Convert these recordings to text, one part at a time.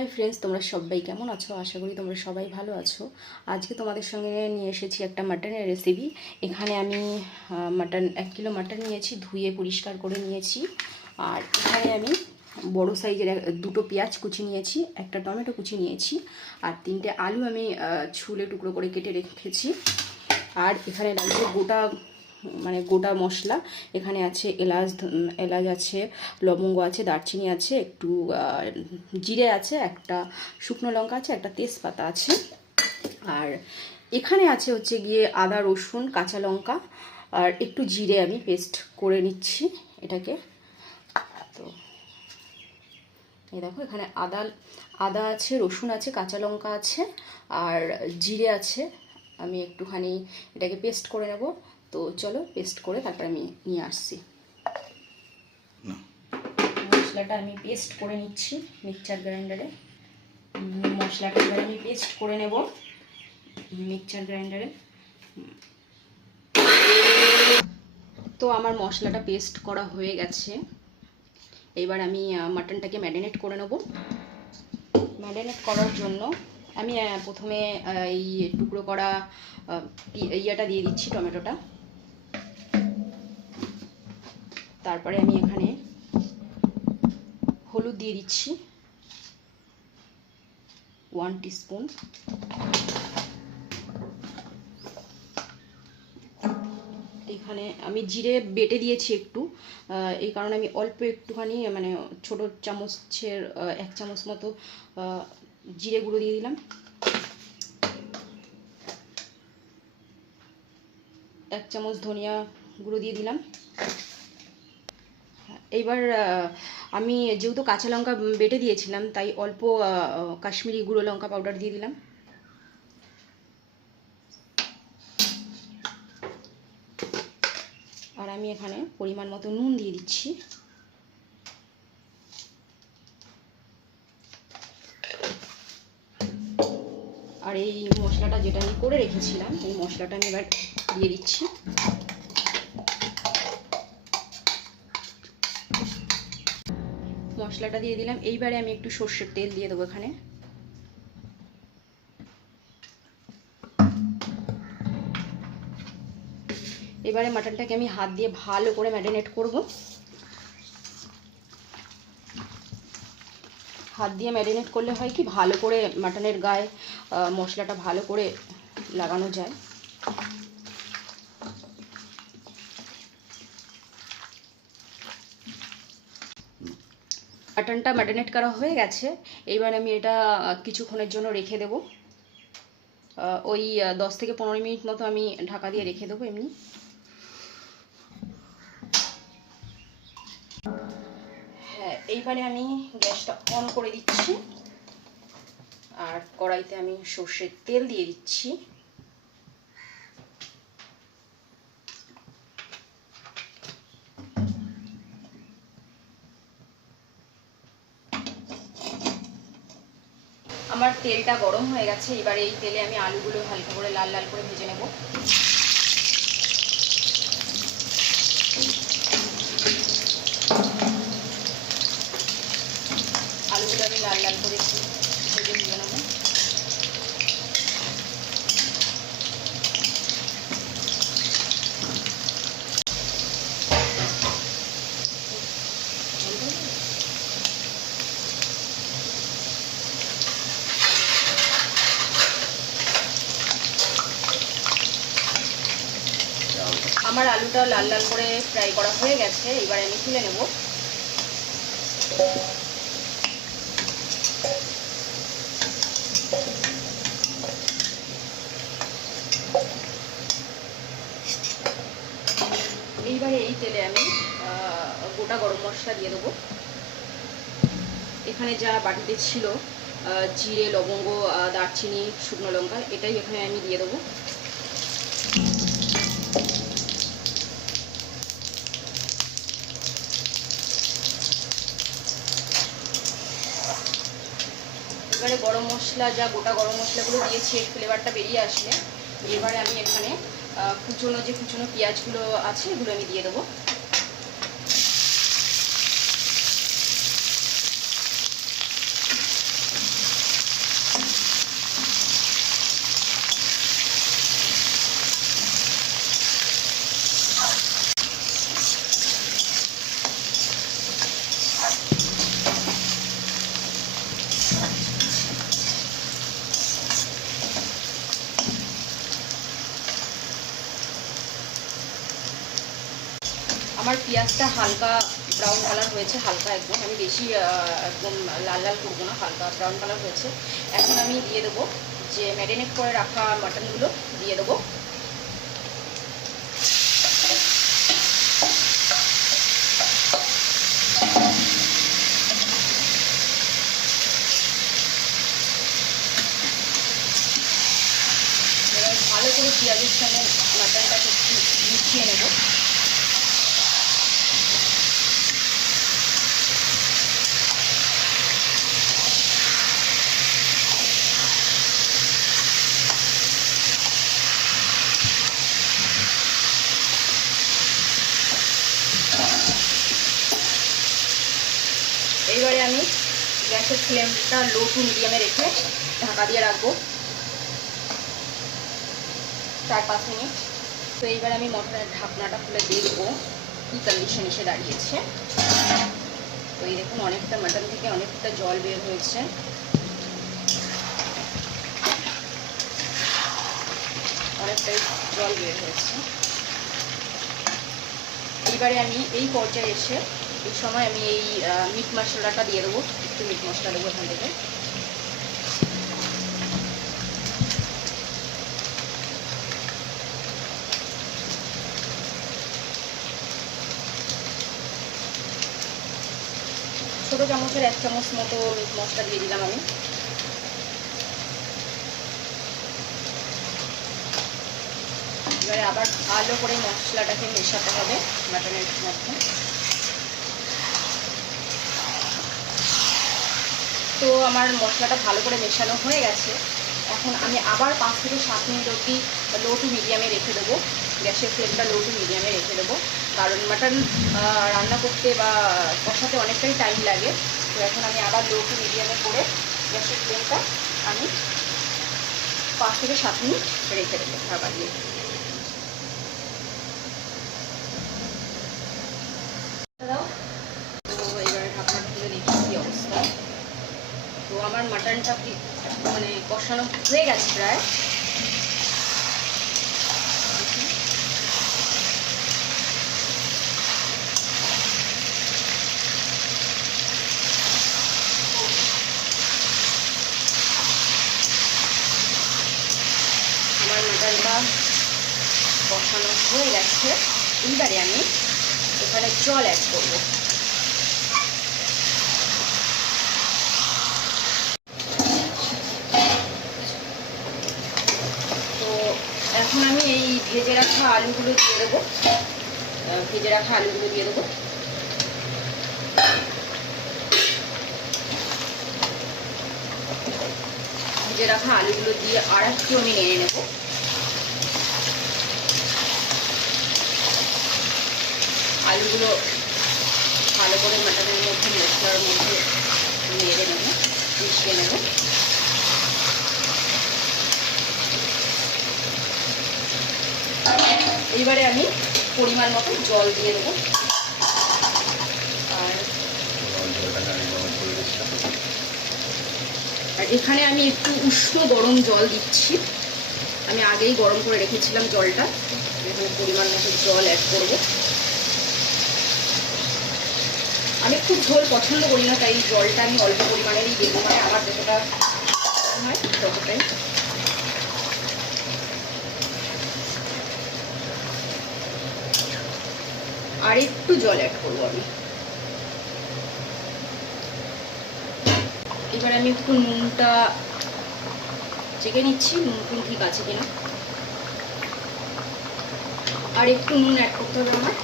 Hi friends, তোমরা সবাই কেমন আছো? আশা করি তোমরা সবাই ভালো আছো। আজকে তোমাদের সঙ্গে নিয়ে এসেছি একটা মাটনের রেসিপি। এখানে আমি মাটন 1 কিলো মাটন নিয়েছি, ধুয়ে পরিষ্কার করে নিয়েছি। আর এখানে আমি বড় সাইজের দুটো পেঁয়াজ কুচি নিয়েছি, একটা টমেটো কুচি নিয়েছি, আর 3টে আলু আমি ছুলে টুকরো করে কেটে রেখেছি। আর এখানে লাগবে গোটা মশলা। এখানে আছে এলাচ আছে, লবঙ্গ আছে, দারচিনি আছে, একটু জিরে আছে, একটা শুকনো লঙ্কা আছে, একটা তেজপাতা আছে। আর এখানে আছে হচ্ছে গিয়ে আদা, রসুন, কাঁচা লঙ্কা আর একটু জিরে আমি পেস্ট করে নিচ্ছি এটাকে। তো এই দেখো, এখানে আদা আছে, রসুন আছে, কাঁচা লঙ্কা আছে আর জিরে আছে। আমি একটুখানি এটাকে পেস্ট করে নেব। তো চলো পেস্ট করে তারপর আমি নিয়ে আসছি। মশলাটা আমি পেস্ট করে নিচ্ছি মিক্সচার গ্রাইন্ডারে। মশলাটা এবার আমি পেস্ট করে নেব মিক্সচার গ্রাইন্ডারে। তো আমার মশলাটা পেস্ট করা হয়ে গেছে। এবার আমি মাটনটাকে ম্যারিনেট করে নেব। ম্যারিনেট করার জন্য আমি প্রথমে এই টুকরো করা ইয়েটা দিয়ে দিচ্ছি, টমেটোটা। তারপরে আমি এখানে হলুদ দিয়ে দিচ্ছি 1 টিস্পুন। এখানে আমি জিরে বেটে দিয়েছি একটু, এই কারণে আমি অল্প একটুখানি মানে ছোটো চামচের 1 চামচ মতো জিরে গুঁড়ো দিয়ে দিলাম। 1 চামচ ধনিয়া গুঁড়ো দিয়ে দিলাম। এইবার আমি যেহেতু কাঁচা লঙ্কা বেটে দিয়েছিলাম, তাই অল্প কাশ্মীরি গুঁড়ো লঙ্কা পাউডার দিয়ে দিলাম। আর আমি এখানে পরিমাণ মতো নুন দিয়ে দিচ্ছি। আর এই মশলাটা যেটা আমি করে রেখেছিলাম, এই মশলাটা আমি এবার দিয়ে দিচ্ছি। মশলাটা দিয়ে দিলাম। এইবারে আমি একটু সর্ষের তেল দিয়ে দেবো এখানে। এবারে মাটনটাকে আমি হাত দিয়ে ভালো করে ম্যারিনেট করব। হাত দিয়ে ম্যারিনেট করলে হয় কি, ভালো করে মাটনের গায়ে মশলাটা ভালো করে লাগানো যায়। মাটনটা ম্যারিনেট করা হয়ে গেছে। এইবার আমি এটা কিছুক্ষণের জন্য রেখে দেব। ওই 10 থেকে 15 মিনিট মতো আমি ঢাকা দিয়ে রেখে দেবো এমনি। হ্যাঁ, এইবারে আমি গ্যাসটা অন করে দিচ্ছি আর কড়াইতে আমি সর্ষের তেল দিয়ে দিচ্ছি। আমার তেলটা গরম হয়ে গেছে। এবার এই তেলে আমি আলুগুলো হালকা করে লাল লাল করে ভেজে নেব। আলুগুলো আমি লাল লাল করে ভেজে নিয়ে নেব। আমার আলুটা লাল লাল করে ফ্রাই করা হয়ে গেছে। এবার আমি তুলে নেব। এইবারে এই তেলে আমি গোটা গরম মশলা দিয়ে দেবো। এখানে যা বাটিতে ছিল জিরে, লবঙ্গ, দারচিনি, শুকনো লঙ্কা, এটাই এখানে আমি দিয়ে দেবো। এবারে গরম মশলা, যা গোটা গরম মশলাগুলো দিয়েছি, এর ফ্লেভারটা বেরিয়ে আসলে এবারে আমি এখানে কুচনো পেঁয়াজগুলো আছে এগুলো আমি দিয়ে দেবো। আমার পেঁয়াজটা হালকা ব্রাউন কালার হয়েছে, হালকা একদম, আমি বেশি একদম লাল লাল করবো না, হালকা ব্রাউন কালার হয়েছে। এখন আমি দিয়ে দেবো যে ম্যারিনেট করে রাখা মাটনগুলো দিয়ে দেবো। এবার ভালো করে পেঁয়াজের সঙ্গে মাটনটাকে একটু মিশিয়ে নেব। এইবারে আমি গ্যাসের ফ্লেমটা লো টু মিডিয়ামে রেখে ঢাকা দিয়ে রাখবো 4-5 মিনিট। তো এইবার আমি মটনের ঢাকনাটা খুলে দেখবো কী কন্ডিশন এসে দাঁড়িয়েছে। তো এই দেখুন অনেকটা মাটন থেকে অনেকটা জল বের হয়েছে। অনেকটাই জল বের হয়েছে। এইবারে আমি এই পর্যায়ে এসে এই সময় আমি এই মিট মশলাটা দিয়ে দেবো, একটু মিট মশলা দেবো এখান থেকে। ছোটো চামচের 1 চামচ মতো মিট মশলা দিয়ে দিলাম আমি। এবারে আবার ভালো করে মশলাটাকে মেশাতে হবে মাটনের মধ্যে। তো আমার মশলাটা ভালো করে মেশানো হয়ে গেছে। এখন আমি আবার 5 থেকে 7 মিনিট অবধি লো টু মিডিয়ামে রেখে দেবো, গ্যাসের ফ্লেমটা লো টু মিডিয়ামে রেখে দেবো, কারণ মাটন রান্না করতে বা কষাতে অনেকটাই টাইম লাগে। তো এখন আমি আবার লো টু মিডিয়ামে করে গ্যাসের ফ্লেমটা আমি 5 থেকে 7 মিনিট রেখে দেবো ঢাকা দিয়ে। তো এবারে ঢাকনাটা খুলে দেখি কী অবস্থা। তো আমার মাটনটা মানে কষানো হয়ে গেছে প্রায়। আমার মাটনটা কষানো হয়ে গেছে। এইবারে আমি এখানে জল অ্যাড করবো। তো এখন আমি এই ভেজে রাখা আলুগুলো দিয়ে দেবো, ভেজে রাখা আলুগুলো দিয়ে দেবো। ভেজে রাখা আলুগুলো দিয়ে আর একটু আমি নেড়ে নেব। আলুগুলো ভালো করে মাটনের মধ্যে মশলার মধ্যে নেড়ে নেব, মিশিয়ে নেব। এইবারে আমি পরিমাণ মতো জল দিয়ে দেবো। আর এখানে আমি একটু উষ্ণ গরম জল দিচ্ছি, আমি আগেই গরম করে রেখেছিলাম জলটা। এখানে পরিমাণ মতো জল অ্যাড করবো। আমি খুব ঝোল পছন্দ করি না, তাই জলটা আমি অল্প পরিমাণেরই দেবো, মানে আমার যতটা হয় ততটাই। আর একটু জল অ্যাড করবো আমি। এবার আমি একটু নুনটা চেখে নিচ্ছি, নুন ঠিক আছে কিনা। আর একটু নুন অ্যাড করতে হবে আমার।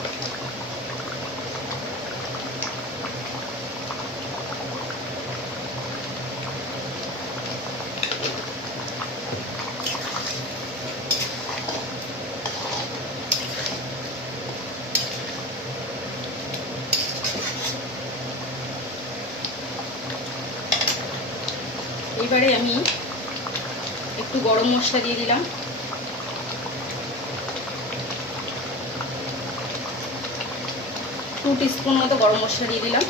এবারে আমি একটু গরম মশলা দিয়ে দিলাম, 2 টিস্পুন মতো গরম মশলা দিয়ে দিলাম।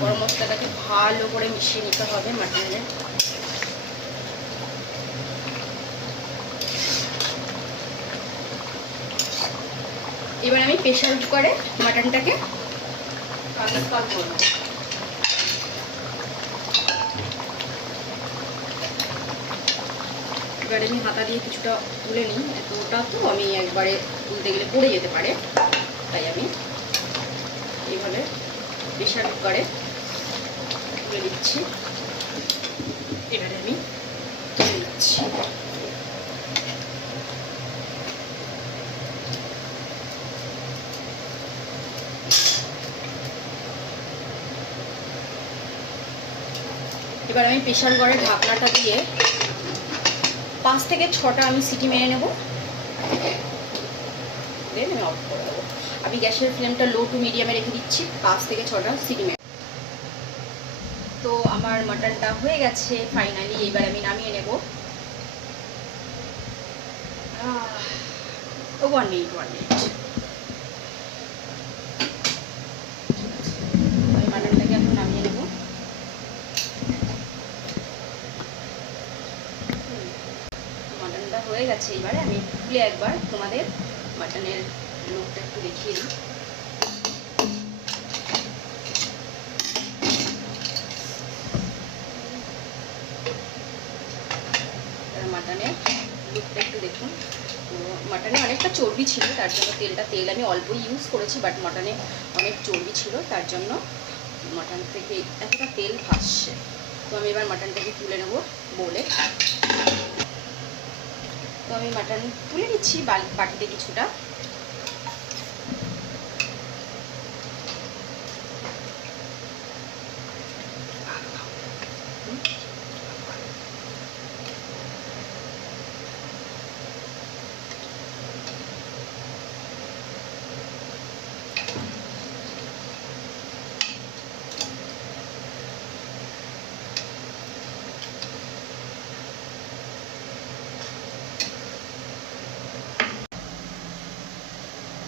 গরম মশলাটাকে ভালো করে মিশিয়ে নিতে হবে মাটনে। এবার আমি প্রেসার কুকারে মাটনটাকে ট্রান্সফার করব। এবারে আমি হাতা দিয়ে কিছুটা তুলে নিই, এতটা তো আমি একবারে তুলতে গেলে পড়ে যেতে পারে, তাই আমি এইভাবে প্রেসার কুকারে তুলে দিচ্ছি। এবারে আমি তুলে দিচ্ছি। এবার আমি প্রেসার কুকারের ঢাকনাটা দিয়ে 5 থেকে 6টা আমি সিটি মেরে নেব, দেন আমি অফ করে দেবো। আমি গ্যাসের ফ্লেমটা লো টু মিডিয়ামে রেখে দিচ্ছি, 5 থেকে 6টা সিটি মেরে। তো আমার মাটনটা হয়ে গেছে ফাইনালি, এবার আমি নামিয়ে নেব। 1 মিনিট আমি মাটনটাকে এখন নামিয়ে নেব। মাটনটা হয়ে গেছে, এবারে আমি খুলে একবার তোমাদের মাটনের লুকটা একটু দেখিয়ে দিই। মাটনের লুকটা একটু দেখুন। তো মাটনে অনেকটা চর্বি ছিল, তার জন্য তেল আমি অল্প ইউজ করেছি, বাট মাটনে অনেক চর্বি ছিল, তার জন্য মাটন থেকে এতটা তেল ভাসছে। তো আমি এবার মাটনটাকে তুলে নেব বলে। তো আমি মাটন তুলে নিচ্ছি বাটিতে কিছুটা।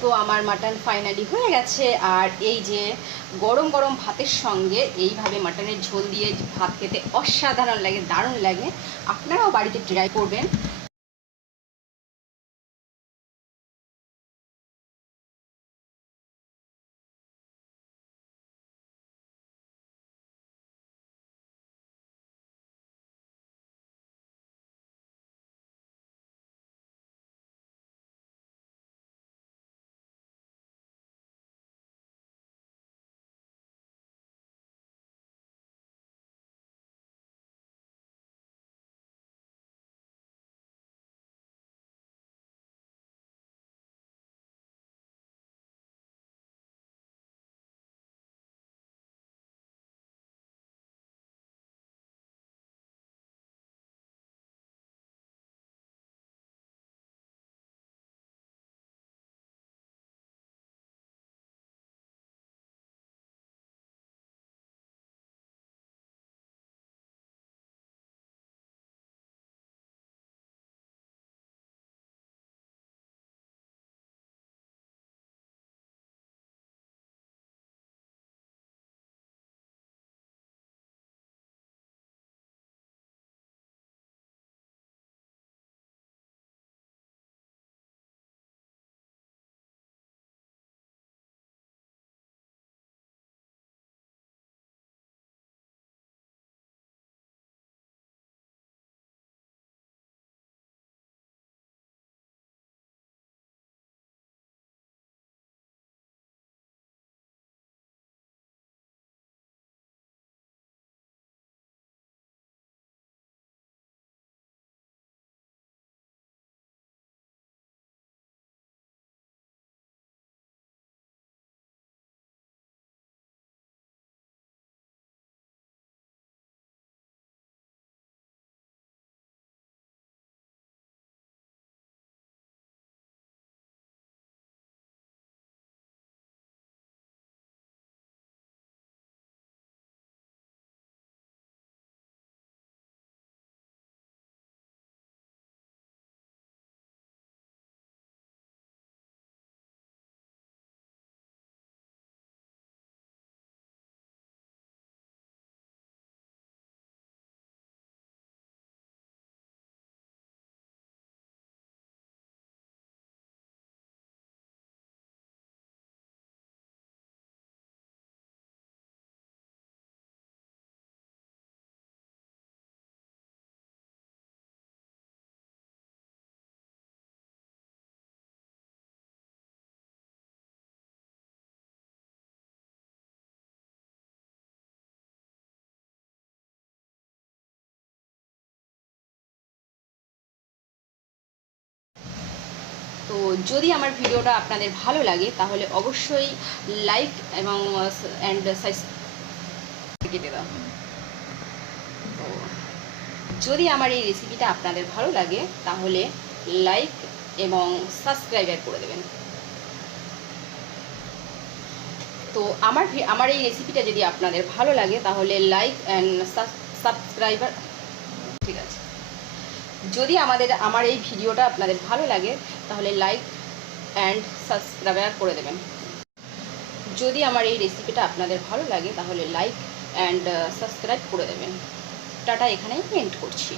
তো আমার মাটন ফাইনালি হয়ে গেছে। আর এই যে গরম গরম ভাতের সঙ্গে এইভাবে মাটনের ঝোল দিয়ে ভাত খেতে অসাধারণ লাগে, দারুণ লাগে। আপনারাও বাড়িতে ট্রাই করবেন। যদি আমার ভিডিওটা আপনাদের ভালো লাগে তাহলে অবশ্যই লাইক এবং কেটে দাও। তো যদি আমার এই রেসিপিটা আপনাদের ভালো লাগে তাহলে লাইক এবং সাবস্ক্রাইবার করে দেবেন। তো আমার এই রেসিপিটা যদি আপনাদের ভালো লাগে তাহলে লাইক অ্যান্ড সাবস্ক্রাইবার, ঠিক আছে, যদি আমার এই ভিডিওটা আপনাদের ভালো লাগে তাহলে লাইক অ্যান্ড সাবস্ক্রাইবার করে দেবেন। যদি আমার এই রেসিপিটা আপনাদের ভালো লাগে তাহলে লাইক অ্যান্ড সাবস্ক্রাইব করে দেবেন। টাটা, এখানেই এন্ড করছি।